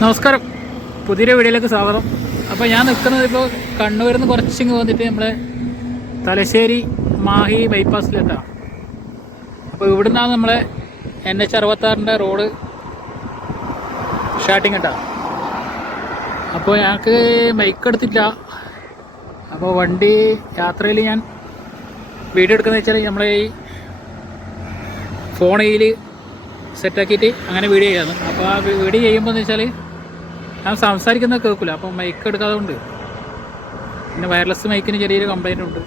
നമസ്കാരം, പുതിയൊരു വീഡിയോയിലേക്ക് സ്വാഗതം. അപ്പോൾ ഞാൻ നിൽക്കുന്നത് ഇപ്പോൾ കണ്ണൂരിൽ നിന്ന് കുറച്ചിങ്ങ് വന്നിട്ട് നമ്മളെ തലശ്ശേരി മാഹി ബൈപ്പാസിലെത്താം. അപ്പോൾ ഇവിടുന്നാണ് നമ്മളെ NH-66 റോഡ് സ്റ്റാർട്ടിങ് കേട്ടോ. അപ്പോൾ ഞങ്ങൾക്ക് ബൈക്ക് എടുത്തില്ല. അപ്പോൾ വണ്ടി യാത്രയിൽ ഞാൻ വീഡിയോ എടുക്കുന്നത് വെച്ചാൽ നമ്മളെ ഈ ഫോണിൽ സെറ്റാക്കിയിട്ട് അങ്ങനെ വീഡിയോ ചെയ്യാന്ന്. അപ്പോൾ ആ വീഡിയോ ചെയ്യുമ്പോൾ എന്ന് വെച്ചാൽ ഞാൻ സംസാരിക്കുന്നത് കേൾക്കില്ല. അപ്പം മൈക്ക് എടുക്കാതെ കൊണ്ട് പിന്നെ വയർലെസ് മൈക്കിന് ചെറിയൊരു കംപ്ലൈൻ്റ് ഉണ്ട്.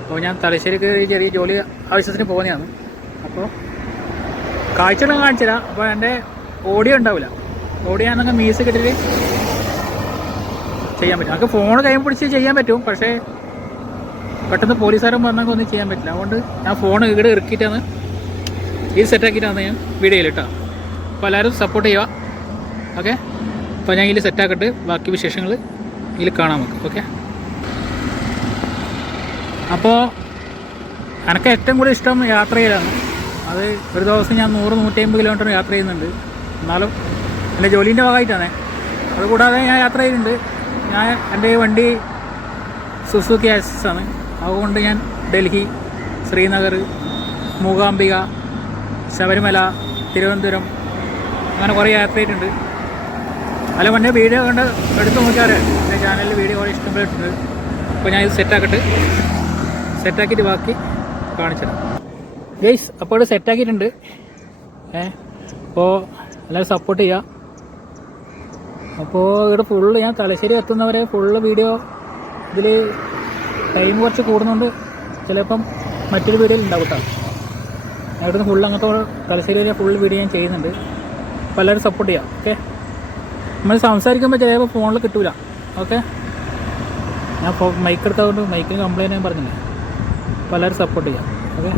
അപ്പോൾ ഞാൻ തലശ്ശേരിക്ക് ചെറിയ ജോലി ആവശ്യത്തിന് പോകുന്നതാണ്. അപ്പോൾ കാഴ്ചകളൊന്നും കാണിച്ചില്ല. അപ്പോൾ എൻ്റെ ഓഡിയോ ഉണ്ടാവില്ല. ഓഡിയോ ആണെങ്കിൽ മ്യൂസിക് ഇട്ടിട്ട് ചെയ്യാൻ പറ്റും. നമുക്ക് ഫോൺ കൈ പിടിച്ച് ചെയ്യാൻ പറ്റും, പക്ഷേ പെട്ടെന്ന് പോലീസുകാരൻ വന്നെങ്കിൽ ഒന്നും ചെയ്യാൻ പറ്റില്ല. അതുകൊണ്ട് ഞാൻ ഫോൺ ഇവിടെ ഇറക്കിയിട്ടാണ് ഇത് സെറ്റാക്കിയിട്ടാണ് ഞാൻ വീഡിയോയിൽ കേട്ടോ. അപ്പോൾ എല്ലാവരും സപ്പോർട്ട് ചെയ്യുക. ഓക്കെ, അപ്പോൾ ഞാൻ ഇതിൽ സെറ്റാക്കിയിട്ട് ബാക്കി വിശേഷങ്ങൾ ഇതിൽ കാണാം നമുക്ക്. ഓക്കെ, അപ്പോൾ എനിക്ക് ഏറ്റവും കൂടുതൽ ഇഷ്ടം യാത്ര ചെയ്യലാണ്. അത് ഒരു ദിവസം ഞാൻ 100-150 കിലോമീറ്റർ യാത്ര ചെയ്യുന്നുണ്ട്. എന്നാലും എൻ്റെ ജോലീൻ്റെ ഭാഗമായിട്ടാണ്. അതുകൂടാതെ ഞാൻ യാത്ര ചെയ്യുന്നുണ്ട്. എൻ്റെ വണ്ടി സുസുക്കി ആക്സസ് ആണ്. അതുകൊണ്ട് ഞാൻ ഡൽഹി, ശ്രീനഗർ, മൂകാംബിക, ശബരിമല, തിരുവനന്തപുരം അങ്ങനെ കുറേ യാത്ര ചെയ്തിട്ടുണ്ട്. അല്ല, എൻ്റെ വീഡിയോ കണ്ട് എടുത്ത് നോക്കിയാൽ എൻ്റെ ചാനലിൽ വീഡിയോ കുറേ ഇഷ്ടപ്പെട്ടിട്ടുണ്ട്. അപ്പോൾ ഞാൻ ഇത് സെറ്റാക്കിയിട്ട് ബാക്കി കാണിച്ചുതരാം ഗൈസ്. അപ്പോൾ ഇത് സെറ്റാക്കിയിട്ടുണ്ട്. അപ്പോൾ എല്ലാവരും സപ്പോർട്ട് ചെയ്യുക. അപ്പോൾ ഇവിടെ ഫുള്ള് ഞാൻ തലശ്ശേരി എത്തുന്നവരെ ഫുള്ള് വീഡിയോ ഇതിൽ ടൈം കുറച്ച് കൂടുന്നുണ്ട്. ചിലപ്പം മറ്റൊരു വീഡിയോയിൽ ഉണ്ടാവും കേട്ടോ. അവിടുന്ന് ഫുള്ള് അങ്ങനത്തെ തലശ്ശേരി വരെ ഫുൾ വീഡിയോ ഞാൻ ചെയ്യുന്നുണ്ട്. അപ്പോൾ എല്ലാവരും സപ്പോർട്ട് ചെയ്യാം. ഓക്കെ, നമ്മൾ സംസാരിക്കുമ്പോൾ ചിലപ്പോൾ ഫോണിൽ കിട്ടൂല. ഓക്കെ, ഞാൻ മൈക്ക് എടുക്കാതുകൊണ്ട് മൈക്കിന് കംപ്ലൈൻറ്റ് ഞാൻ പറഞ്ഞില്ലേ. അപ്പോൾ എല്ലാവരും സപ്പോർട്ട് ചെയ്യാം. ഓക്കെ,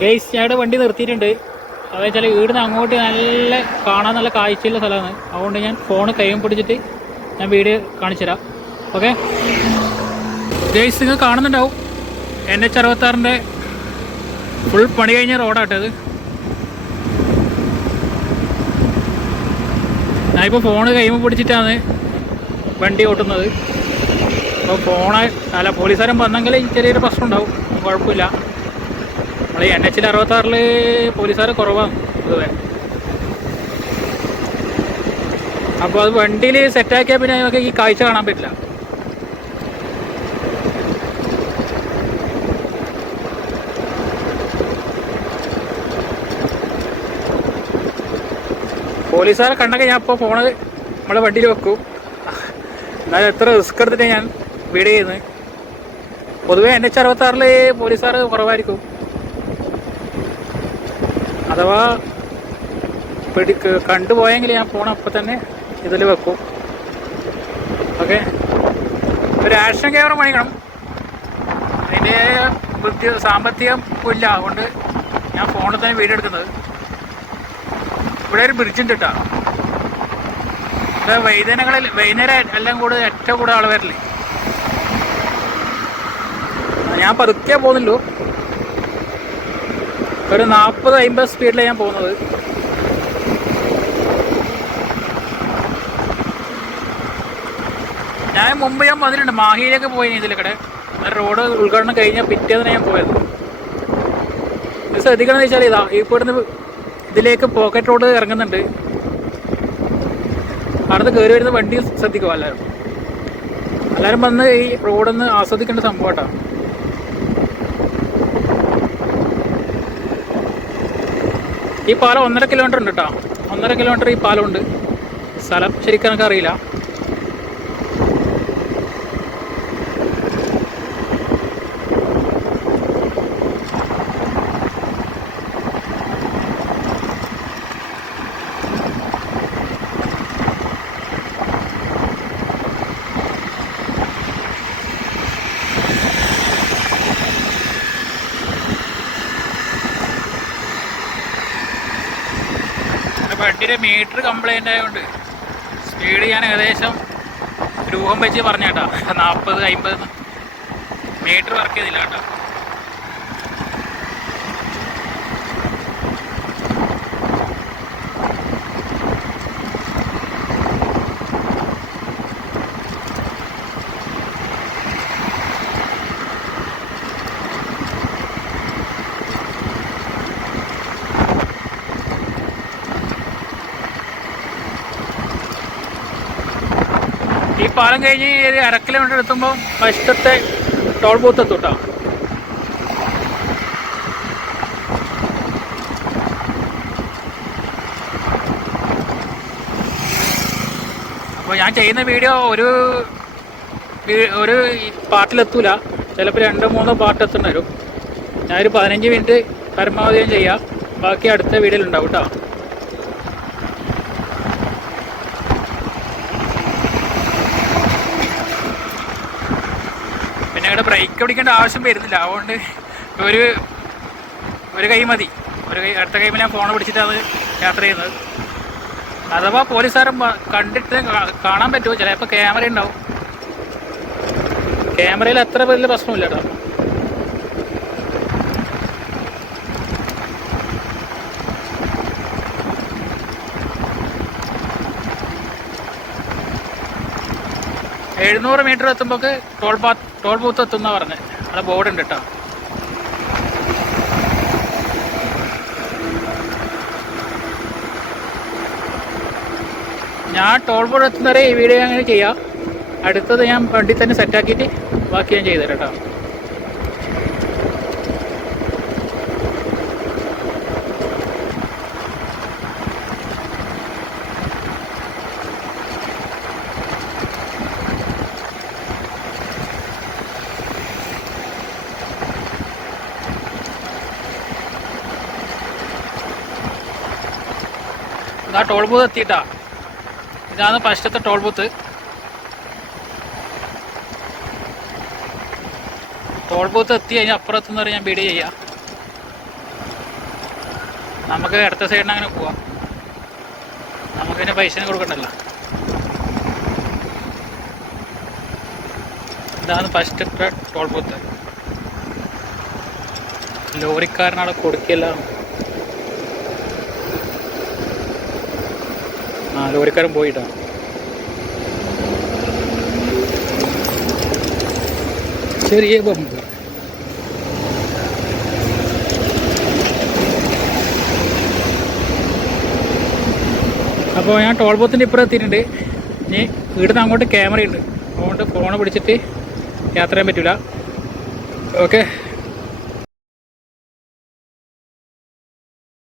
ഗൈസ് ഞാനിവിടെ വണ്ടി നിർത്തിയിട്ടുണ്ട്. അതെന്ന് വെച്ചാൽ ഇവിടുന്ന് അങ്ങോട്ട് കാണാൻ നല്ല കാഴ്ചയുള്ള സ്ഥലമാണ്. അതുകൊണ്ട് ഞാൻ ഫോണ് കൈയും പിടിച്ചിട്ട് ഞാൻ വീഡിയോ കാണിച്ചു തരാം. ഓക്കെ ഗൈസ്, നിങ്ങൾ കാണുന്നുണ്ടാവും NH66 ഫുൾ പണി കഴിഞ്ഞ റോഡാട്ടത്. ഞാനിപ്പോൾ ഫോണ് കൈമ പിടിച്ചിട്ടാണ് വണ്ടി ഓട്ടുന്നത്. അപ്പോൾ പോലീസുകാരൻ വന്നെങ്കിൽ ചെറിയൊരു പ്രശ്നം ഉണ്ടാവും, കുഴപ്പമില്ല. നമ്മൾ NH66 പോലീസുകാർ കുറവാണ് പൊതുവെ. അപ്പോൾ അത് വണ്ടിയിൽ സെറ്റാക്കിയാൽ പിന്നെ നമുക്ക് ഈ കാഴ്ച കാണാൻ പറ്റില്ല. പോലീസുകാരെ കണ്ടൊക്കെ ഞാൻ ഇപ്പോൾ ഫോണ് നമ്മളെ വണ്ടിയിൽ വെക്കും. എന്നാലും എത്ര റിസ്ക് എടുത്തിട്ട് ഞാൻ വീഡിയോ ചെയ്യുന്നത്. പൊതുവെ NH66 പോലീസുകാർ കുറവായിരിക്കും. അഥവാ കണ്ടുപോയെങ്കിൽ ഞാൻ ഫോൺ അപ്പം തന്നെ ഇതിൽ വെക്കും. ഓക്കെ, ഒരു ആക്ഷൻ ക്യാമറ മേടിക്കണം. അതിൻ്റെ സാമ്പത്തികം ഇല്ല, അതുകൊണ്ട് ഞാൻ ഫോണിൽ തന്നെ വീഡിയോ എടുക്കുന്നത്. ഇവിടെ ഒരു ബ്രിഡ്ജ് ഉണ്ട് കേട്ടോ. ഇവിടെ വൈകുന്നേരം എല്ലാം കൂടെ ഏറ്റവും കൂടുതൽ ആൾ വരില്ലേ. ഞാൻ പതുക്കെ പോകുന്നുള്ളൂ. ഒരു 40-50 സ്പീഡിലാണ് ഞാൻ പോകുന്നത്. ഞാൻ മുമ്പ് വന്നിട്ടുണ്ട്, മാഹിയിലേക്ക് പോയി. ഇതിലേക്കടെ റോഡ് ഉദ്ഘാടനം കഴിഞ്ഞാൽ പിറ്റേന്ന് ഞാൻ പോയത്. ഇത് ശ്രദ്ധിക്കണമെന്ന് വെച്ചാൽ ഇതാ, ഇവിടുന്ന് ഇതിലേക്ക് പോക്കറ്റ് റോഡ് ഇറങ്ങുന്നുണ്ട്. അവിടെ കയറി വരുന്ന വണ്ടി ശ്രദ്ധിക്കുക. എല്ലാവരും വന്ന് ഈ റോഡൊന്ന് ആസ്വദിക്കേണ്ട സംഭവം കേട്ടോ. ഈ പാലം 1.5 കിലോമീറ്റർ ഉണ്ട് കേട്ടോ. 1.5 കിലോമീറ്റർ ഈ പാലമുണ്ട്. സ്ഥലം ശരിക്കും എനിക്ക് അറിയില്ല. വണ്ടിയുടെ മീറ്റർ കംപ്ലൈൻ്റ് ആയതുകൊണ്ട് സ്പീഡ് ഞാൻ ഏകദേശം രൂപം വെച്ച് പറഞ്ഞ കേട്ടോ. 40-50 മീറ്റർ വർക്ക് ചെയ്തില്ല കേട്ടോ. ഈ പാലം കഴിഞ്ഞ് 1/2 കിലോമീറ്റർ എത്തുമ്പോൾ ഫസ്റ്റത്തെ ടോൾ ബൂത്ത് എത്തൂട്ടോ. അപ്പോൾ ഞാൻ ചെയ്യുന്ന വീഡിയോ ഒരു പാർട്ടിലെത്തൂല, ചിലപ്പോൾ 2-3 പാർട്ട് എത്തുന്ന വരും. ഞാനൊരു 15 മിനിറ്റ് പരമാവധി ഞാൻ ചെയ്യാം. ബാക്കി അടുത്ത വീഡിയോയിലുണ്ടാവും കേട്ടോ. ഞങ്ങളുടെ ബ്രേക്ക് പിടിക്കേണ്ട ആവശ്യം വരുന്നില്ല. അതുകൊണ്ട് ഒരു കൈ മതി. അടുത്ത കൈമിൽ ഞാൻ ഫോൺ പിടിച്ചിട്ടാണ് യാത്ര ചെയ്യുന്നത്. അഥവാ പോലീസുകാരൻ കണ്ടിട്ട് കാണാൻ പറ്റുമോ? ചിലപ്പോൾ ക്യാമറ ഉണ്ടാവും. ക്യാമറയിൽ അത്ര വലിയ പ്രശ്നമില്ല കേട്ടോ. $700 മീറ്റർ എത്തുമ്പോൾ ടോൾ ബൂത്ത് എത്തുന്ന പറഞ്ഞ് അവിടെ ബോർഡ് ഉണ്ട് കേട്ടോ. ഞാൻ ടോൾ ബോർഡ് എത്തുന്നവരെ ഈ വീഡിയോ അങ്ങനെ ചെയ്യാം. അടുത്തത് ഞാൻ വണ്ടി തന്നെ സെറ്റാക്കിയിട്ട് ബാക്കി ഞാൻ ചെയ്തുതരാം കേട്ടോ. ഇതാ ടോൾ ബൂത്ത് എത്തിയിട്ടാ. ഇതാണ് ഫസ്റ്റത്തെ ടോൾ ബൂത്ത്. ടോൾ ബൂത്ത് എത്തി കഴിഞ്ഞാൽ അപ്പുറത്തുനിന്ന് ഞാൻ വീഡിയോ ചെയ്യാം. നമുക്ക് അടുത്ത സൈഡിന് അങ്ങനെ പോവാം. നമുക്ക് പിന്നെ പൈസ കൊടുക്കണ്ടല്ലോ. ഇതാണ് ഫസ്റ്റ് ടോൾ ബൂത്ത്. ലോറിക്കാരനവിടെ കൊടുക്കില്ല. ലോറിക്കാരൻ പോയിട്ടാണ്. ചെറിയ പമ്പ്. അപ്പോൾ ഞാൻ ടോൾ ബൂത്തിൻ്റെ ഇപ്പുറം എത്തിയിട്ടുണ്ട്. ഇനി ഇവിടുന്ന് അങ്ങോട്ട് ക്യാമറയുണ്ട്, അതുകൊണ്ട് ഫോണ് പിടിച്ചിട്ട് യാത്ര ചെയ്യാൻ പറ്റില്ല. ഓക്കെ.